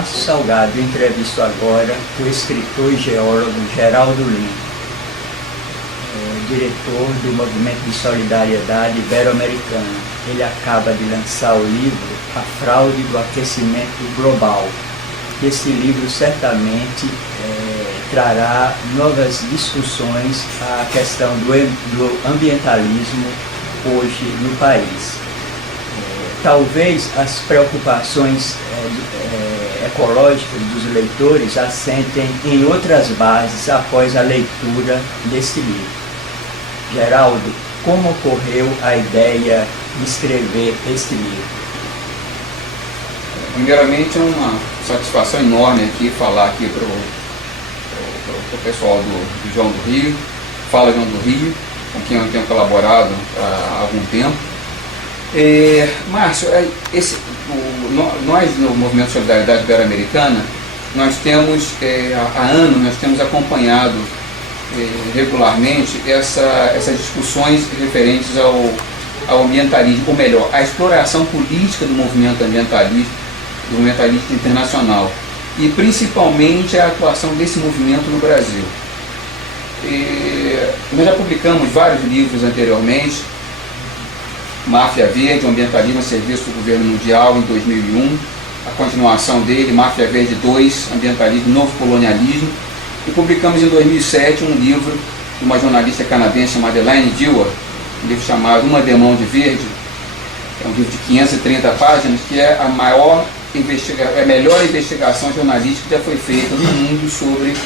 Márcio Salgado entrevisto agora o escritor e geólogo Geraldo Lima, diretor do Movimento de Solidariedade Ibero-Americana. Ele acaba de lançar o livro A Fraude do Aquecimento Global. Esse livro certamente trará novas discussões à questão do ambientalismo hoje no país. Talvez as preocupações ecológicas dos leitores assentem em outras bases após a leitura desse livro. Geraldo, como ocorreu a ideia de escrever este livro? Primeiramente, é uma satisfação enorme aqui falar aqui para o pessoal do João do Rio, Fala João do Rio, com quem eu tenho colaborado há algum tempo. Márcio, nós no Movimento de Solidariedade Ibero-Americana, nós temos, há anos, nós temos acompanhado regularmente essas discussões referentes ao ambientalismo, ou melhor, à exploração política do movimento ambientalista internacional, e principalmente a atuação desse movimento no Brasil. Nós já publicamos vários livros anteriormente: Máfia Verde, o ambientalismo a serviço do governo mundial, em 2001, a continuação dele, Máfia Verde 2, ambientalismo, novo colonialismo, e publicamos em 2007 um livro de uma jornalista canadense chamada Elaine Dewar, um livro chamado Uma Demão de Verde. É um livro de 530 páginas, que é a melhor investigação jornalística que já foi feita no mundo sobre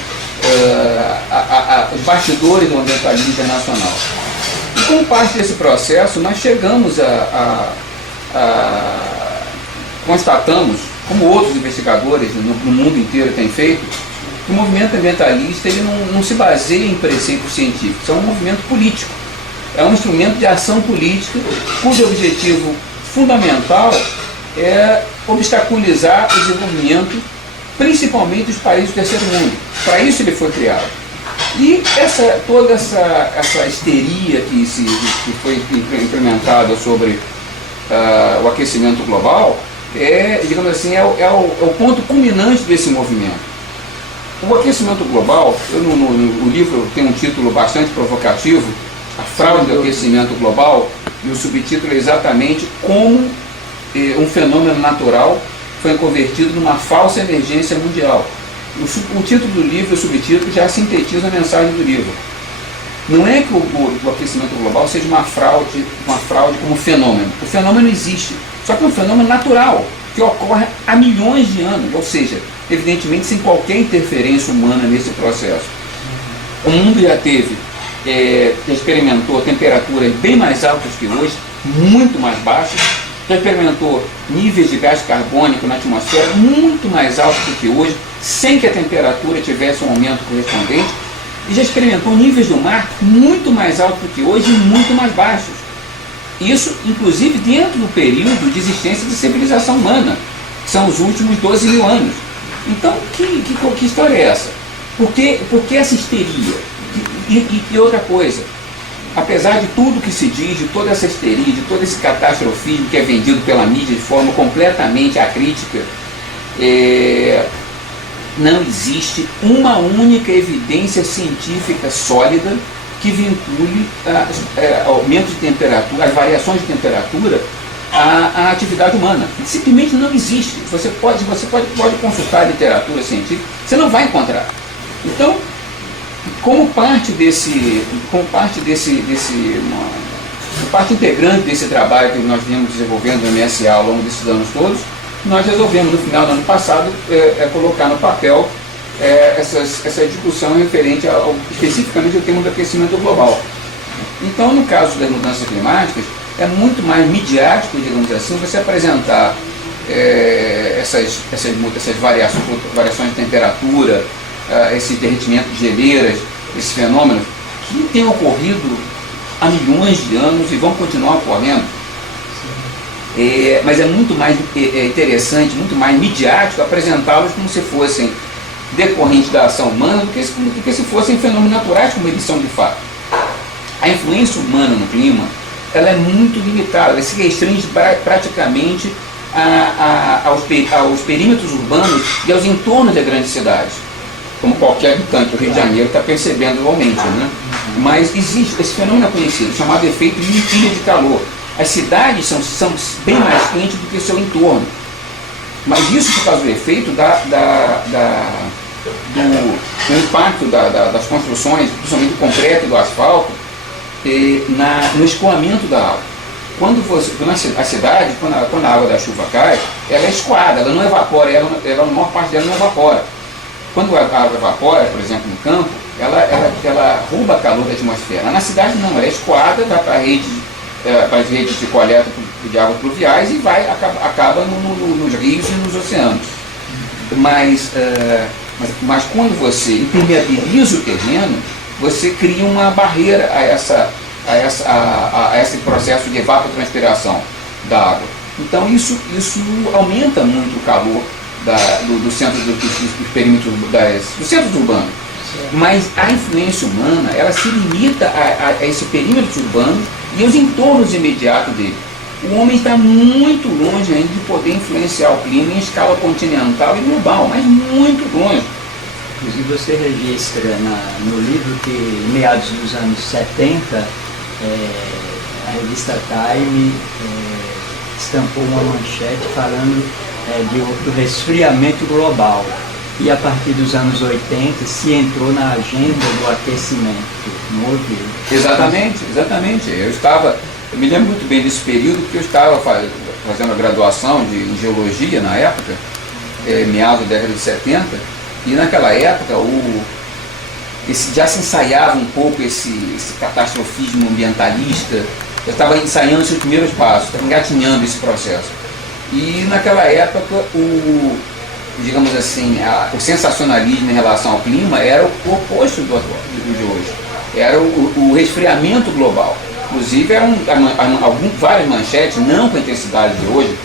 os bastidores do ambientalismo internacional. E como parte desse processo, nós chegamos constatamos, como outros investigadores no mundo inteiro têm feito, que o movimento ambientalista ele não se baseia em preceitos científicos, é um movimento político, é um instrumento de ação política cujo objetivo fundamental é obstaculizar o desenvolvimento, principalmente dos países do terceiro mundo. Para isso ele foi criado. E toda essa histeria que foi implementada sobre o aquecimento global digamos assim, é o ponto culminante desse movimento. O aquecimento global, o livro tem um título bastante provocativo, A Fraude do Aquecimento Global, e o subtítulo é exatamente como um fenômeno natural foi convertido numa falsa emergência mundial. O título do livro e o subtítulo já sintetizam a mensagem do livro. Não é que o aquecimento global seja uma fraude como fenômeno. O fenômeno existe, só que é um fenômeno natural, que ocorre há milhões de anos, ou seja, evidentemente sem qualquer interferência humana nesse processo. O mundo já experimentou temperaturas bem mais altas que hoje, muito mais baixas, já experimentou níveis de gás carbônico na atmosfera muito mais altos do que hoje, sem que a temperatura tivesse um aumento correspondente, e já experimentou níveis do mar muito mais altos do que hoje e muito mais baixos. Isso, inclusive, dentro do período de existência de civilização humana, que são os últimos 12 mil anos. Então, que história é essa? Por que essa histeria? E outra coisa, apesar de tudo que se diz, de toda essa histeria, de todo esse catastrofismo que é vendido pela mídia de forma completamente acrítica, não existe uma única evidência científica sólida que vincule aumento de temperatura, as variações de temperatura à atividade humana. Simplesmente não existe. Você pode consultar a literatura científica, você não vai encontrar. Então, como parte integrante desse trabalho que nós viemos desenvolvendo no MSA ao longo desses anos todos, nós resolvemos no final do ano passado colocar no papel essa discussão referente especificamente ao tema do aquecimento global. Então, no caso das mudanças climáticas, é muito mais midiático, digamos assim, você apresentar essas variações de temperatura, esse derretimento de geleiras, esses fenômenos que têm ocorrido há milhões de anos e vão continuar ocorrendo. Mas é muito mais interessante, muito mais midiático apresentá-los como se fossem decorrentes da ação humana do que se fossem fenômenos naturais, como eles são de fato. A influência humana no clima ela é muito limitada, ela se restringe praticamente aos perímetros urbanos e aos entornos das grandes cidades, como qualquer habitante do Rio de Janeiro está percebendo igualmente, né? Mas existe esse fenômeno conhecido, chamado efeito de ilha de calor. As cidades são bem mais quentes do que o seu entorno. Mas isso por causa do efeito do impacto das construções, principalmente do concreto e do asfalto, no escoamento da água. A cidade, quando a água da chuva cai, ela é escoada, ela não evapora, a maior parte dela não evapora. Quando a água evapora, por exemplo, no campo, ela rouba calor da atmosfera. Na cidade não, ela é escoada, vai para as redes de coleta de águas pluviais e acaba nos rios e nos oceanos. Mas quando você impermeabiliza o terreno, você cria uma barreira a esse processo de evapotranspiração da água. Então isso aumenta muito o calor do centro dos perímetros dos centros urbanos. Mas a influência humana, ela se limita a esse perímetro urbano e aos entornos imediatos dele. O homem está muito longe ainda de poder influenciar o clima em escala continental e global, mas muito longe. Inclusive você registra no livro que em meados dos anos 70, a revista Time estampou uma manchete falando do resfriamento global. E a partir dos anos 80 se entrou na agenda do aquecimento, não ouviu? Exatamente. Eu me lembro muito bem desse período, porque eu estava fazendo a graduação em geologia na época, meados da década de 70, e naquela época já se ensaiava um pouco esse catastrofismo ambientalista, eu estava ensaiando seus primeiros passos, estava engatinhando esse processo. E naquela época, digamos assim, o sensacionalismo em relação ao clima era o oposto do de hoje. Era o resfriamento global. Inclusive, eram várias manchetes, não com a intensidade de hoje,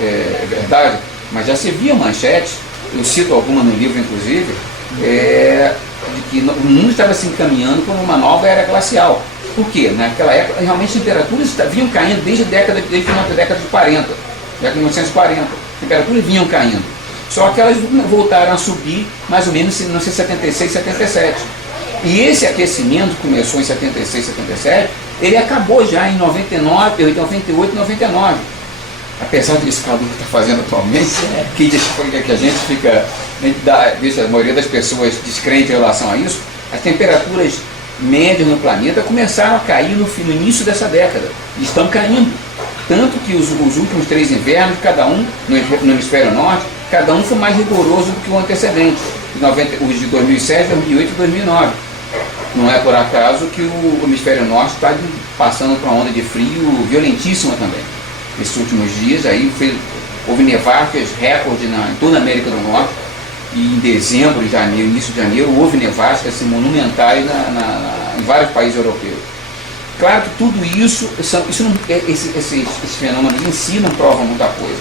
é verdade, mas já se via manchetes, eu cito alguma no livro, inclusive, de que o mundo estava se encaminhando para uma nova era glacial. Por quê? Naquela época, realmente, as temperaturas vinham caindo desde o final da década de 40, década de 1940. As temperaturas vinham caindo. Só que elas voltaram a subir mais ou menos em 1976, 77. E esse aquecimento começou em 76, 77, ele acabou já em 99, 98, 99. Apesar desse calor que está fazendo atualmente, que a gente fica, a maioria das pessoas descrente em relação a isso, as temperaturas médias no planeta começaram a cair no início dessa década. E estão caindo. Tanto que os últimos 3 invernos, cada um no hemisfério norte, cada um foi mais rigoroso do que o antecedente, os de 2007, 2008 e 2009. Não é por acaso que o hemisfério norte está passando por uma onda de frio violentíssima também. Nesses últimos dias aí houve nevascas recorde em toda a América do Norte, e em dezembro, janeiro, início de janeiro, houve nevascas monumentais em vários países europeus. Claro que tudo isso, esses fenômenos em si não provam muita coisa,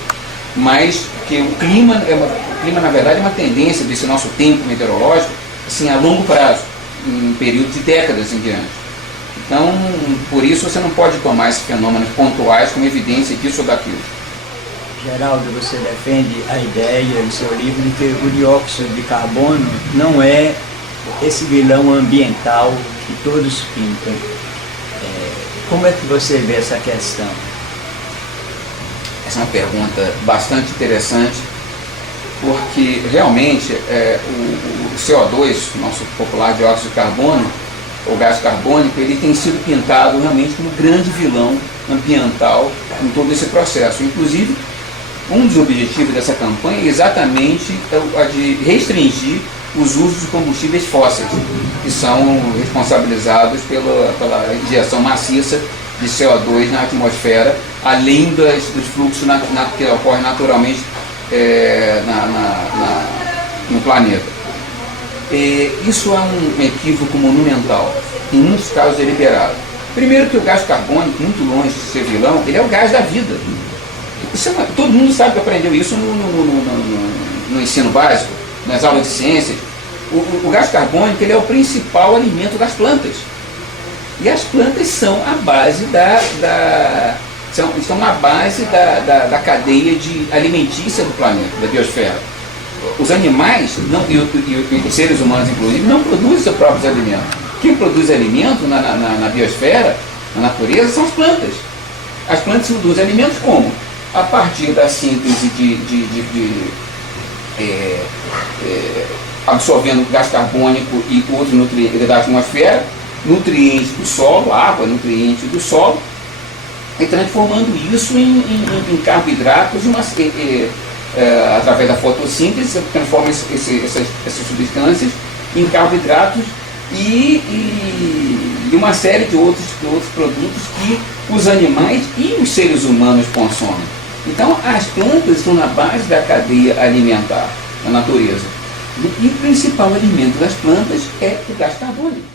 mas que o clima na verdade é uma tendência desse nosso tempo meteorológico assim, a longo prazo, em período de décadas em diante. Então, por isso você não pode tomar esses fenômenos pontuais como evidência disso ou daquilo. Geraldo, você defende a ideia no seu livro de que o dióxido de carbono não é esse vilão ambiental que todos pintam. Como é que você vê essa questão? Essa é uma pergunta bastante interessante, porque realmente o CO2, nosso popular dióxido de carbono, o gás carbônico, ele tem sido pintado realmente como grande vilão ambiental em todo esse processo. Inclusive, um dos objetivos dessa campanha é exatamente a de restringir os usos de combustíveis fósseis, que são responsabilizados pela injeção maciça de CO2 na atmosfera, além dos fluxos que ocorrem naturalmente no planeta. Isso é um equívoco monumental, em muitos casos deliberado. Primeiro que o gás carbônico, muito longe de ser vilão, ele é o gás da vida. Todo mundo sabe que aprendeu isso no ensino básico, nas aulas de ciências. O gás carbônico, ele é o principal alimento das plantas. E as plantas são a base estão na base da cadeia alimentícia do planeta, da biosfera. Os animais, e os seres humanos inclusive, não produzem seus próprios alimentos. Quem produz alimento na biosfera, na natureza, são as plantas. As plantas produzem alimentos como? A partir da síntese absorvendo gás carbônico e outros nutrientes da atmosfera, nutrientes do solo, água, nutrientes do solo, e transformando isso em carboidratos, através da fotossíntese, transforma essas substâncias em carboidratos e uma série de outros produtos que os animais e os seres humanos consomem. Então, as plantas estão na base da cadeia alimentar da natureza. E o principal alimento das plantas é o gás carbônico.